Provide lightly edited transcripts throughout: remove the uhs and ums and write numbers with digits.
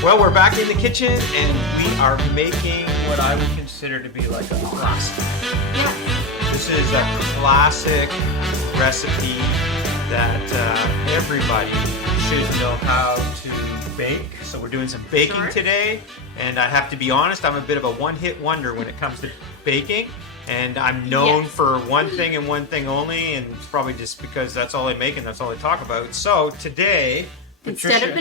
Well, we're back in the kitchen and we are making what I would consider to be like a classic. Yeah. This is a classic recipe that everybody should know how to bake. So we're doing some baking today, and I have to be honest, I'm a bit of a one-hit wonder when it comes to baking. And I'm known for one thing and one thing only, and it's probably just because that's all I make and that's all I talk about. So today, Instead of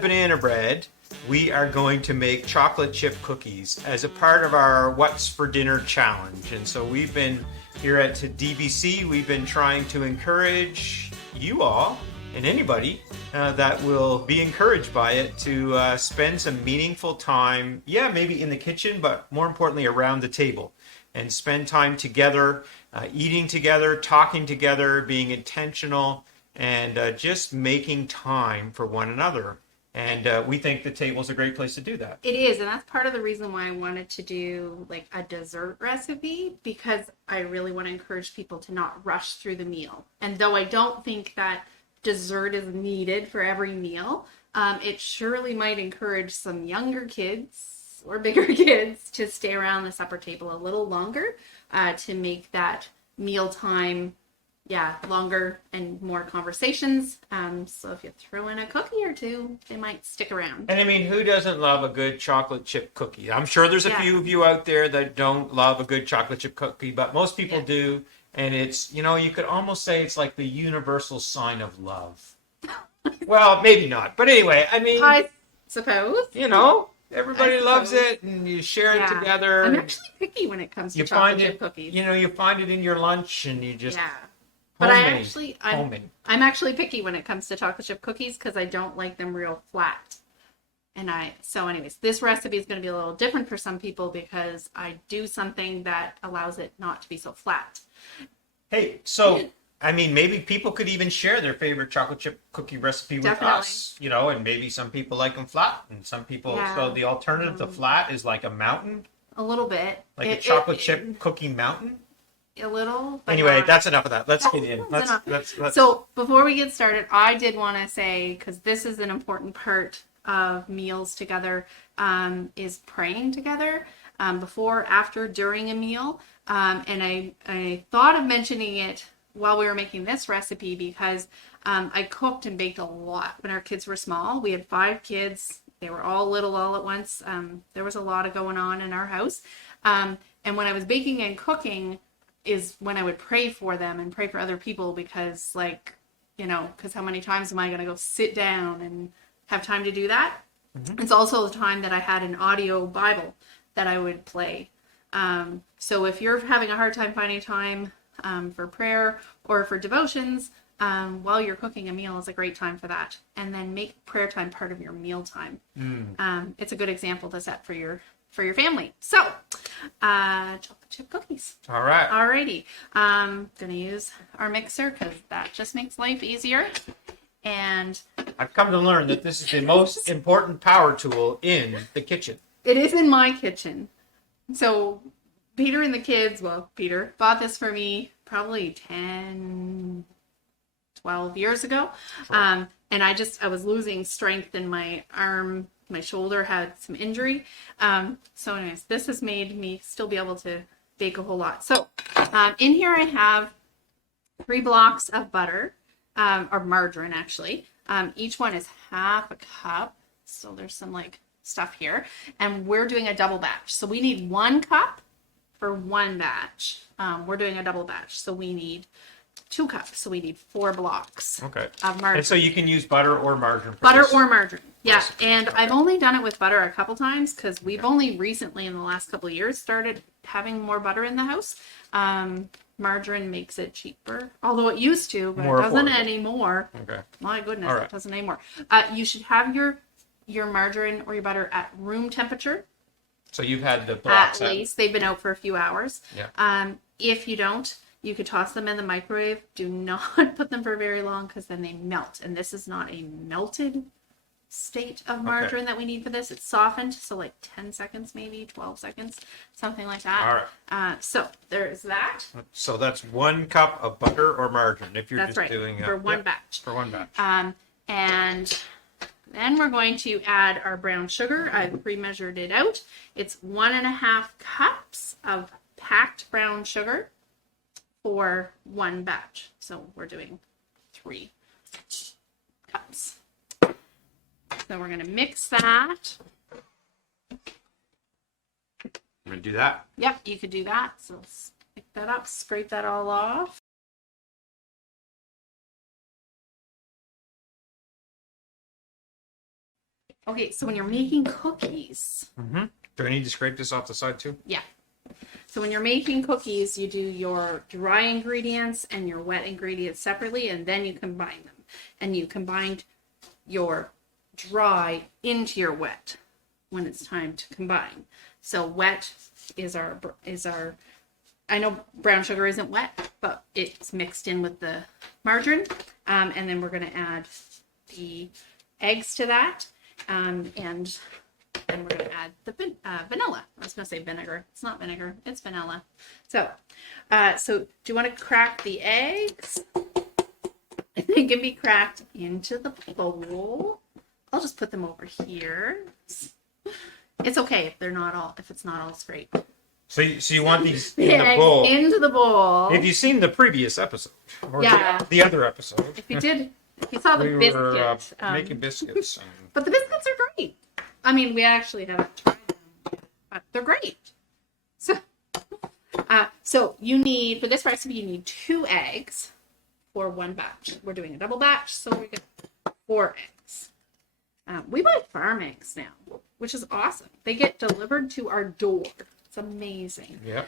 banana bread, we are going to make chocolate chip cookies as a part of our What's for Dinner challenge. And so we've been here at DBC, we've been trying to encourage you all and anybody that will be encouraged by it to spend some meaningful time, maybe in the kitchen, but more importantly around the table. And spend time together, eating together, talking together, being intentional, and just making time for one another. And we think the table is a great place to do that. It is, and that's part of the reason why I wanted to do like a dessert recipe, because I really want to encourage people to not rush through the meal. And though I don't think that dessert is needed for every meal, it surely might encourage some younger kids or bigger kids to stay around the supper table a little longer, to make that mealtime longer and more conversations. So if you throw in a cookie or two, they might stick around. And I mean, who doesn't love a good chocolate chip cookie? I'm sure there's a few of you out there that don't love a good chocolate chip cookie, but most people do. And it's, you could almost say it's like the universal sign of love. Well, maybe not. But anyway, I mean, I suppose. Everybody loves it, and you share it together. I'm actually picky when it comes to chocolate chip cookies. You find it in your lunch, and you just But I'm actually picky when it comes to chocolate chip cookies because I don't like them real flat. So anyways, this recipe is going to be a little different for some people because I do something that allows it not to be so flat. Hey, so I mean, maybe people could even share their favorite chocolate chip cookie recipe with us, and maybe some people like them flat, and some people, so the alternative to flat is like a mountain. A little bit. Like a chocolate chip cookie mountain. A little. But anyway, that's enough of that. Let's get in. Let's. So before we get started, I did want to say, because this is an important part of meals together, is praying together before, after, during a meal. And I thought of mentioning it while we were making this recipe because I cooked and baked a lot when our kids were small. We had 5 kids. They were all little all at once. There was a lot of going on in our house. And when I was baking and cooking is when I would pray for them and pray for other people because because how many times am I going to go sit down and have time to do that? Mm-hmm. It's also the time that I had an audio Bible that I would play. So if you're having a hard time finding time for prayer or for devotions, while you're cooking a meal is a great time for that. And then make prayer time part of your meal time. It's a good example to set for your family. So, chocolate chip cookies. All right. Alrighty. I'm going to use our mixer because that just makes life easier. And I've come to learn that this is the most important power tool in the kitchen. It is in my kitchen. So Peter and the kids, Peter bought this for me probably 10, 12 years ago. Sure. And I was losing strength in my arm. My shoulder had some injury. So anyways, this has made me still be able to bake a whole lot. So in here I have 3 blocks of butter, or margarine actually. Each one is half a cup. So there's some stuff here. And we're doing a double batch. So we need 1 cup for 1 batch. We're doing a double batch. So we need 2 cups. So we need 4 blocks of margarine. And so you can use butter or margarine. Or margarine. Yeah. And I've only done it with butter a couple times because we've only recently in the last couple of years started having more butter in the house. Margarine makes it cheaper, although it used to, but it doesn't anymore. Okay. My goodness, it doesn't anymore. You should have your margarine or your butter at room temperature. So you've had the blocks at least. They've been out for a few hours. Yeah. If you don't, you could toss them in the microwave. Do not put them for very long because then they melt. And this is not a melted state of margarine that we need for this. It's softened, so 10 seconds, maybe 12 seconds, something like that. All right. So there's that. So that's 1 cup of butter or margarine if you're doing for one batch. For 1 batch. And Then we're going to add our brown sugar. I've pre-measured it out. It's 1.5 cups of packed brown sugar for one batch. So we're doing 3 cups. So we're going to mix that. I'm going to do that. Yep, you could do that. So let's pick that up, scrape that all off. Okay, so when you're making cookies. Do I need to scrape this off the side too? Yeah. So when you're making cookies, you do your dry ingredients and your wet ingredients separately, and then you combine them. And you combined your dry into your wet when it's time to combine. So wet is our I know brown sugar isn't wet, but it's mixed in with the margarine. And then we're going to add the eggs to that. And then we're going to add the vanilla. I was going to say vinegar. It's not vinegar. It's vanilla. So do you want to crack the eggs? They can be cracked into the bowl. I'll just put them over here. It's okay if it's not all scraped. So you want these in the bowl? Into the bowl. Have you seen the previous episode or the other episode? If you saw the biscuits, making biscuits. But the biscuits are great. I mean, we actually haven't tried them, but they're great. So you need, for this recipe, you need 2 eggs for one batch. We're doing a double batch, so we get 4 eggs. We buy farm eggs now, which is awesome. They get delivered to our door. It's amazing. Yeah.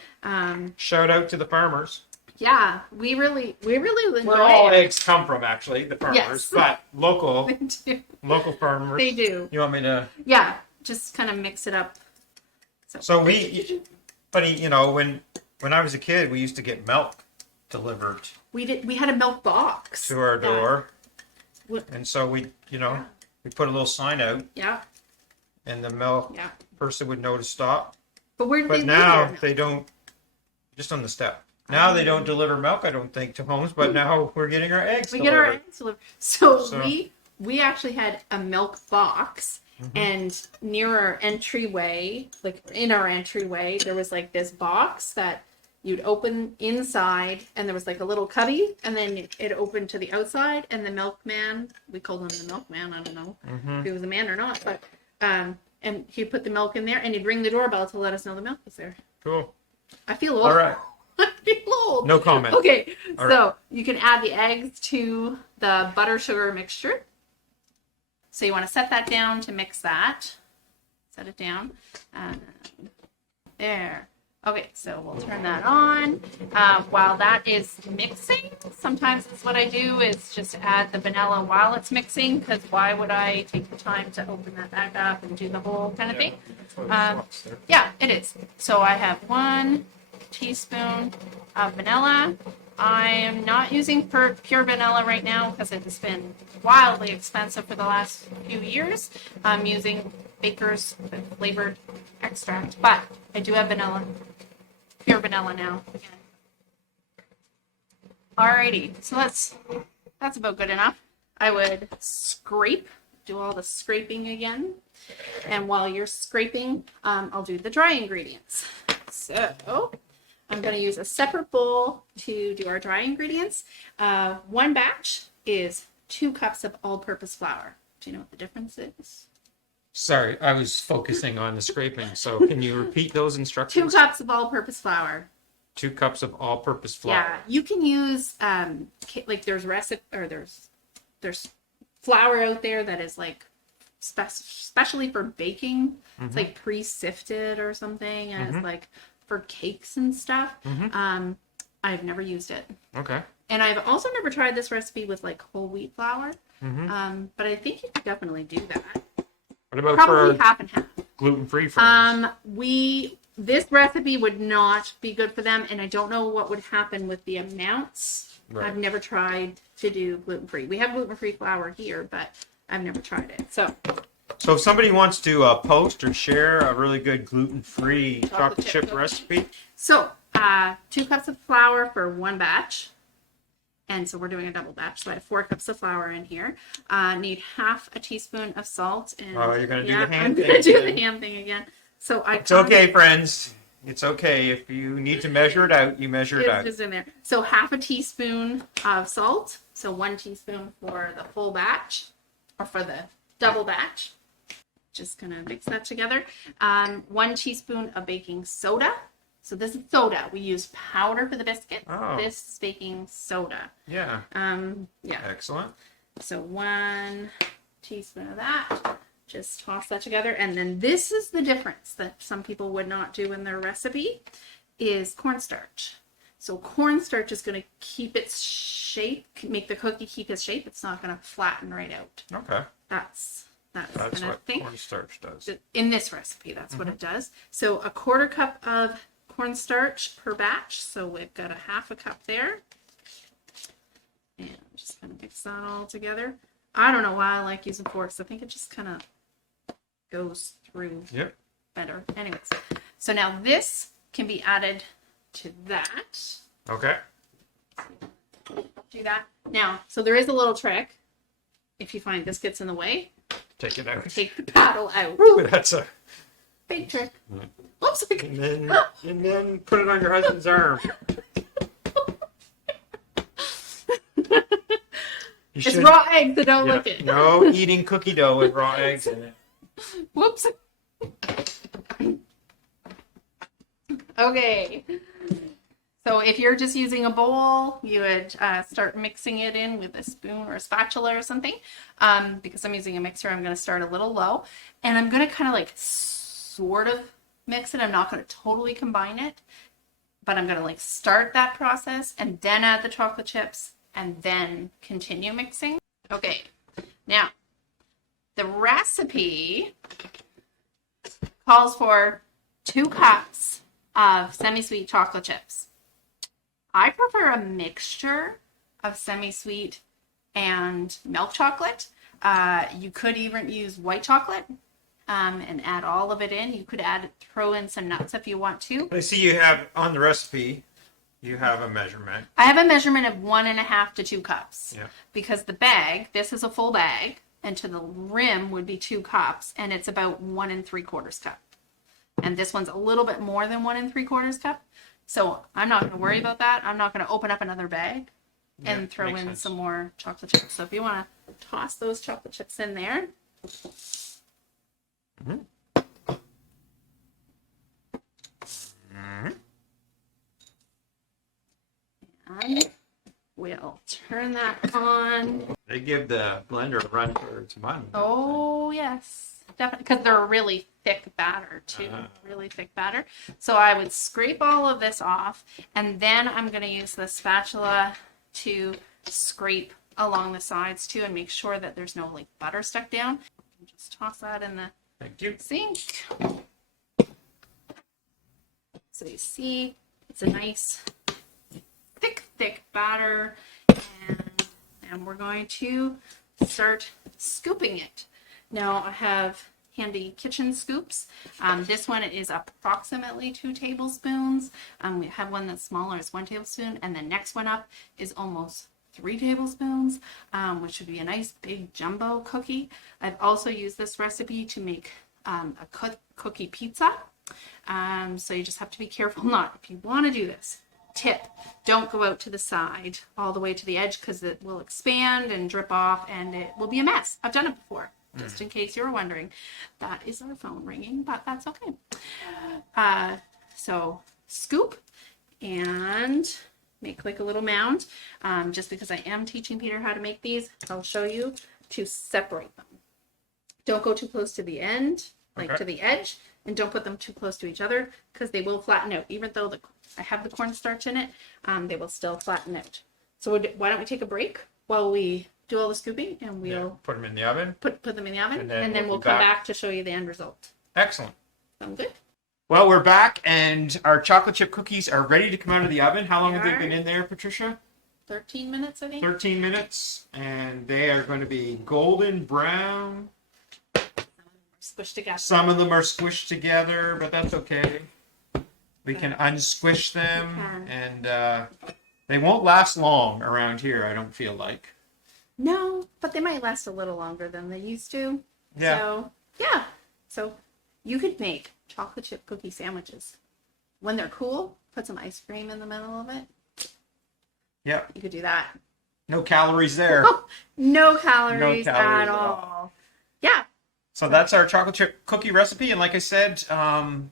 Shout out to the farmers. Yeah, we really enjoy Where all it. eggs come from, actually, the farmers, Yes. but local They do. local farmers. They do. You want me to? Yeah, just kind of mix it up. So funny, when I was a kid, we used to get milk delivered We had a milk box to our door, Yeah. and so we put a little sign out, Yeah, and the milk yeah. person would know to stop. But where do But they now live? they don't. Just on the step. Now they don't deliver milk, I don't think, to homes. But now we're getting our eggs. We delivered. get our eggs delivered. So So- we actually had a milk box, and near our entryway, like in our entryway, there was like this box that you'd open inside, and there was like a little cubby, and then it opened to the outside, and the milkman, we called him the milkman, I don't know if he was a man or not, but and he'd put the milk in there, and he'd ring the doorbell to let us know the milk was there. Cool. I feel old. All right. I feel old. No comment. Okay, All so you can add the eggs to the butter sugar mixture. So you want to set that down to mix that. Set it down. There. Okay, so we'll turn that on. While that is mixing, sometimes that's what I do is just add the vanilla while it's mixing, because why would I take the time to open that back up and do the whole kind of thing? Yeah, it is. So I have 1 teaspoon of vanilla. I am not using pure vanilla right now because it has been wildly expensive for the last few years. I'm using Baker's flavored extract, but I do have vanilla, pure vanilla now. Again. Alrighty, so that's about good enough. I would do all the scraping again, and while you're scraping, I'll do the dry ingredients. So I'm going to use a separate bowl to do our dry ingredients. One batch is 2 cups of all-purpose flour. Do you know what the difference is? Sorry, I was focusing on the scraping. So can you repeat those 2 instructions? cups of all-purpose flour. 2 cups of all-purpose flour. Yeah, you can use like there's there's flour out there that is like especially for baking. It's like pre-sifted or something, and it's like for cakes and stuff. I've never used it. Okay. And I've also never tried this recipe with like whole wheat flour. But I think you could definitely do that. What about Probably for half and half. gluten-free farmers? This recipe would not be good for them, and I don't know what would happen with the amounts. Right. I've never tried to do gluten-free. We have gluten-free flour here, but I've never tried it. So if somebody wants to post or share a really good gluten-free chocolate chip recipe, So 2 cups of flour for one batch, And so we're doing a double batch. So I have 4 cups of flour in here. Need half a teaspoon of salt. And Oh, you're going to do the hand I'm thing going to do again. the hand thing again. So It's okay, friends. It's okay. If you need to measure it out, you measure it out. It's just in there. So half a teaspoon of salt. So 1 teaspoon for the full batch or for the double batch. Just gonna mix that together. 1 teaspoon of baking soda. So this is soda. We use powder for the biscuit. Oh. This is baking soda. Yeah. Yeah. Excellent. So 1 teaspoon of that. Just toss that together. And then this is the difference that some people would not do in their recipe is cornstarch. So cornstarch is going to keep its shape, make the cookie keep its shape. It's not going to flatten right out. Okay. That's That's kind of what thing. cornstarch does. In this recipe, that's what it does. So a 1/4 cup of cornstarch per batch. So we've got a 1/2 cup there. And I'm just going to mix that all together. I don't know why I like using forks. I think it just kind of goes through better. Anyways, so now this can be added to that. Okay. Do that. Now, so there is a little trick. If you find this gets in the way, Take it out. take the paddle out. Ooh, that's a... Big trick. Oops. And then put it on your husband's arm. It's raw eggs, so don't lick it. No eating cookie dough with raw eggs in it. Whoops. Okay. So if you're just using a bowl, you would start mixing it in with a spoon or a spatula or something. Because I'm using a mixer, I'm going to start a little low. And I'm going to kind of like sort of mix it. I'm not going to totally combine it. But I'm going to like start that process and then add the chocolate chips and then continue mixing. Okay. Now, the recipe calls for 2 cups of semi-sweet chocolate chips. I prefer a mixture of semi-sweet and milk chocolate. You could even use white chocolate and add all of it in. You could throw in some nuts if you want to. I see you have on the recipe, you have a measurement. I have a measurement of 1.5 to 2 cups. Yeah. Because the bag, this is a full bag, and to the rim would be 2 cups, and it's about 1 3/4 cup. And this one's a little bit more than 1 3/4 cup. So I'm not going to worry about that. I'm not going to open up another bag and throw in some more chocolate chips. So if you want to toss those chocolate chips in there. Mm-hmm. And we'll turn that on. They give the blender a run for its money. Oh, yes. Definitely, because they're a really thick batter, too. Really thick batter. So I would scrape all of this off, and then I'm going to use the spatula to scrape along the sides, too, and make sure that there's no, like, butter stuck down. Just toss that in the Thank you. sink. So you see, it's a nice thick batter, and we're going to start scooping it. Now I have handy kitchen scoops. This one is approximately 2 tablespoons. We have one that's smaller, it's 1 tablespoon, and the next one up is almost 3 tablespoons, which would be a nice big jumbo cookie. I've also used this recipe to make a cookie pizza. So you just have to be careful not, if you want to do this. Tip, don't go out to the side all the way to the edge because it will expand and drip off and it will be a mess. I've done it before, just in case you were wondering. That is our phone ringing, but that's okay. So scoop and make like a little mound. Just because I am teaching Peter how to make these, I'll show you to separate them. Don't go too close to the end, like to the edge, and don't put them too close to each other because they will flatten out. Even though I have the cornstarch in it, they will still flatten out. So why don't we take a break while we do all the scooping, and we'll put them in the oven. Put them in the oven, and then we'll be come back to show you the end result. Excellent. Sound good? Well, we're back, and our chocolate chip cookies are ready to come out of the oven. How long have they been in there, Patricia? 13 minutes, I think. 13 minutes, and they are going to be golden brown. Squished together. Some of them are squished together, but that's okay. We can unsquish them, and They won't last long around here, I don't feel like. No, but they might last a little longer than they used to. Yeah. So, yeah. So, you could make chocolate chip cookie sandwiches. When they're cool, put some ice cream in the middle of it. Yeah. You could do that. No calories there. No calories, No calories at at all. Yeah. So that's our chocolate chip cookie recipe. And like I said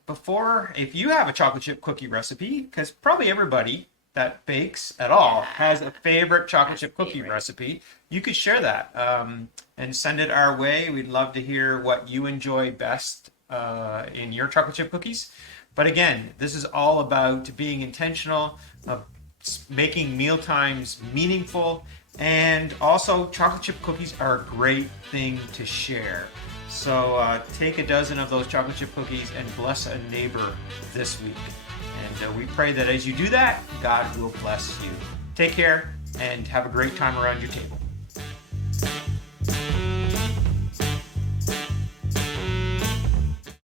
before, if you have a chocolate chip cookie recipe, because probably everybody that bakes at all has a favorite chocolate chip cookie recipe, you could share that and send it our way. We'd love to hear what you enjoy best in your chocolate chip cookies. But again, this is all about being intentional, of making meal times meaningful, and also chocolate chip cookies are a great thing to share. So take a dozen of those chocolate chip cookies and bless a neighbor this week. And we pray that as you do that, God will bless you. Take care and have a great time around your table.